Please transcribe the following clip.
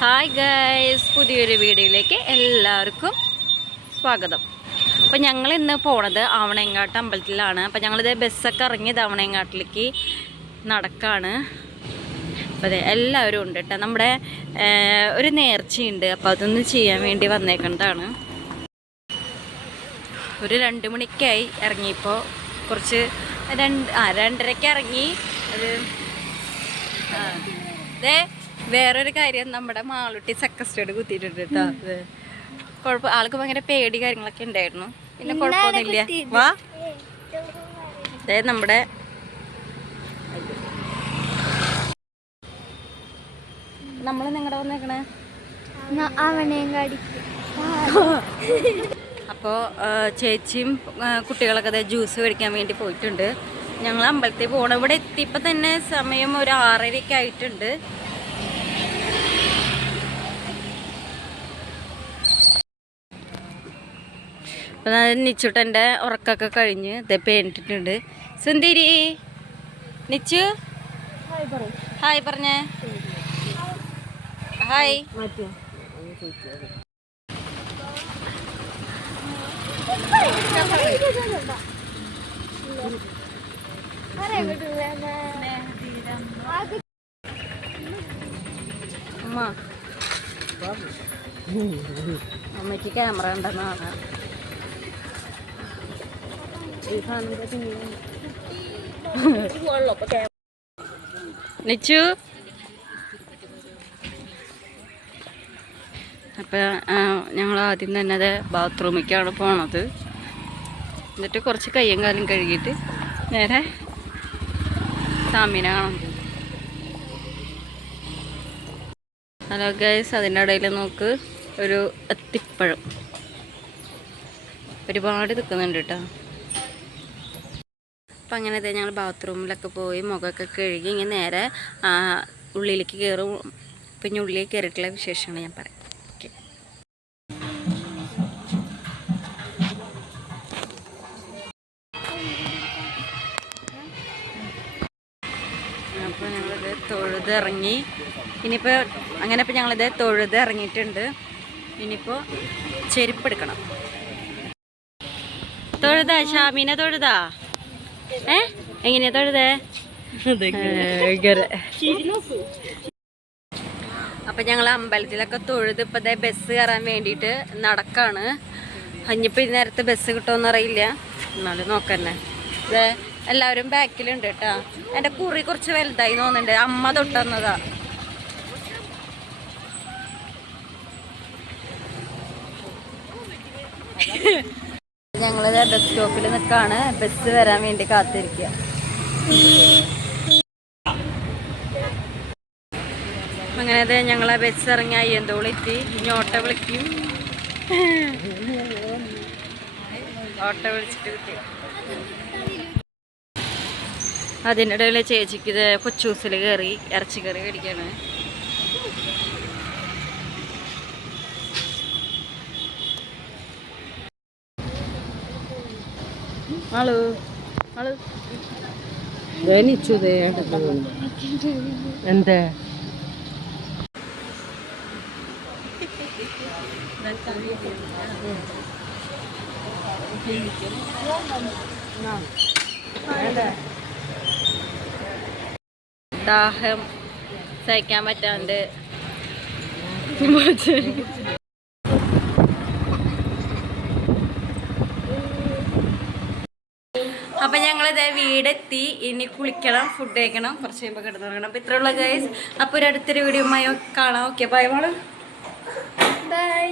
Hi guys, പുതിയൊരു വീഡിയോയിലേക്ക് എല്ലാവർക്കും സ്വാഗതം. അപ്പോൾ ഞങ്ങൾ ഇന്ന് പോണത് ആവണയങ്കാട്ട് അമ്പലത്തിലാണ്. അപ്പോൾ ഞങ്ങളിത് ബസ്സൊക്കെ ഇറങ്ങിയത് ആവണയങ്കാട്ടിലേക്ക് നടക്കാണ്. അപ്പോൾ അതെ, എല്ലാവരും ഉണ്ട് കേട്ടോ. നമ്മുടെ ഒരു നേർച്ചയുണ്ട്, അപ്പോൾ അതൊന്ന് ചെയ്യാൻ വേണ്ടി വന്നേക്കുന്നതാണ്. ഒരു 2 മണിക്കായി ഇറങ്ങിയപ്പോൾ, കുറച്ച് 2:30 ഇറങ്ങി. ഒരു അതെ, വേറൊരു കാര്യം, നമ്മുടെ മാളുട്ടി സെക്കസ്റ്റേഡ് കുത്തിയിട്ടുണ്ട് കേട്ടോ. അത് കുഴപ്പം, ആൾക്ക് ഭയങ്കര പേടി കാര്യങ്ങളൊക്കെ ഉണ്ടായിരുന്നു. പിന്നെ കുഴപ്പമൊന്നുമില്ല. വാ, അതെ നമ്മുടെ നമ്മൾ നിങ്ങളുടെ വന്നേക്കണേ. അപ്പോൾ ചേച്ചിയും കുട്ടികളൊക്കെ അതെ ജ്യൂസ് മേടിക്കാൻ വേണ്ടി പോയിട്ടുണ്ട്. ഞങ്ങൾ അമ്പലത്തിൽ പോകണം. ഇവിടെ എത്തിയപ്പോൾ തന്നെ സമയം ഒരു 6:30 ആയിട്ടുണ്ട്. അപ്പം നിച്ചുട്ടൻ്റെ ഉറക്കമൊക്കെ കഴിഞ്ഞ് ഇതേ പേനിട്ടിട്ടുണ്ട്. സുന്ദരി നിച്ചു ഹായ് പറഞ്ഞേ. ഹായ്. അമ്മയ്ക്ക് ക്യാമറ ഉണ്ടെന്നാണ്. നിച്ചു അപ്പം ഞങ്ങൾ ആദ്യം തന്നെ അത് ബാത്റൂമിലേക്കാണ് പോണത്. എന്നിട്ട് കുറച്ച് കയ്യും കാലും കഴുകിയിട്ട് നേരെ സാമിനെ കാണാൻ പോകും. ഹലോ ഗൈസ്, അതിൻ്റെ ഇടയിൽ നോക്ക് ഒരു അത്തിപ്പഴം ഒരുപാട് നിൽക്കുന്നുണ്ട് കേട്ടോ. അപ്പം അങ്ങനെ ഞങ്ങൾ ബാത്റൂമിലൊക്കെ പോയി മുഖമൊക്കെ കഴുകി ഇങ്ങനെ നേരെ ഉള്ളിലേക്ക് കയറും. പിന്നെ ഉള്ളിലേക്ക് കയറിയിട്ടുള്ള വിശേഷമാണ് ഞാൻ പറയാം. ഓക്കെ, അപ്പോൾ ഞങ്ങളിത് തൊഴുതിറങ്ങി. ഇനിയിപ്പോൾ അങ്ങനെ ഇപ്പോൾ ഞങ്ങളിത് തൊഴുതിറങ്ങിയിട്ടുണ്ട്. ഇനിയിപ്പോൾ ചെരുപ്പെടുക്കണം. തൊഴുതാ ഷാമീനെ, തൊഴുതാ? എങ്ങനെയാ തൊഴുതേ? അപ്പം ഞങ്ങൾ അമ്പലത്തിലൊക്കെ തൊഴുത് ഇപ്പം ദേ ബസ് കയറാൻ വേണ്ടിയിട്ട് നടക്കാണ്. ഇനിയിപ്പോൾ ഈ നേരത്തെ ബസ് കിട്ടുമെന്ന് അറിയില്ല, എന്നാലും നോക്കന്നെ. ഇത് എല്ലാവരും ബാക്കിലുണ്ട് കേട്ടോ. എൻ്റെ കുറി കുറച്ച് വലുതായി തോന്നുന്നുണ്ട്, അമ്മ തൊട്ടുന്നതാ. ഞങ്ങളിത് ബസ് സ്റ്റോപ്പിൽ നിൽക്കാണ്, ബസ് വരാൻ വേണ്ടി കാത്തിരിക്കുക. അങ്ങനെ അതെ ഞങ്ങളെ ബസ് ഇറങ്ങി അയ്യന്തോളെത്തി. ഇനി ഓട്ടോ വിളിക്കും. ഓട്ടോ വിളിച്ചിട്ട് കിട്ടി. അതിനിടയിൽ ചേച്ചിക്ക് ഇത് കൊച്ചൂസിൽ കയറി ഇറച്ചിക്കറി മേടിക്കാണ്. ആള് ആള് എന്താ ദാഹം സഹിക്കാൻ പറ്റാണ്ട് അപ്പം ഞങ്ങളിത് വീടെത്തി. ഇനി കുളിക്കണം, ഫുഡ് കഴിക്കണം, കുറച്ച് കഴിയുമ്പോൾ കിടന്നുറങ്ങണം. അപ്പം ഇത്രയുള്ള ഗൈസ്. അപ്പോൾ ഒരു അടുത്തൊരു വീഡിയോ കാണാം. ഓക്കെ, ബൈ മോള്. ബൈ.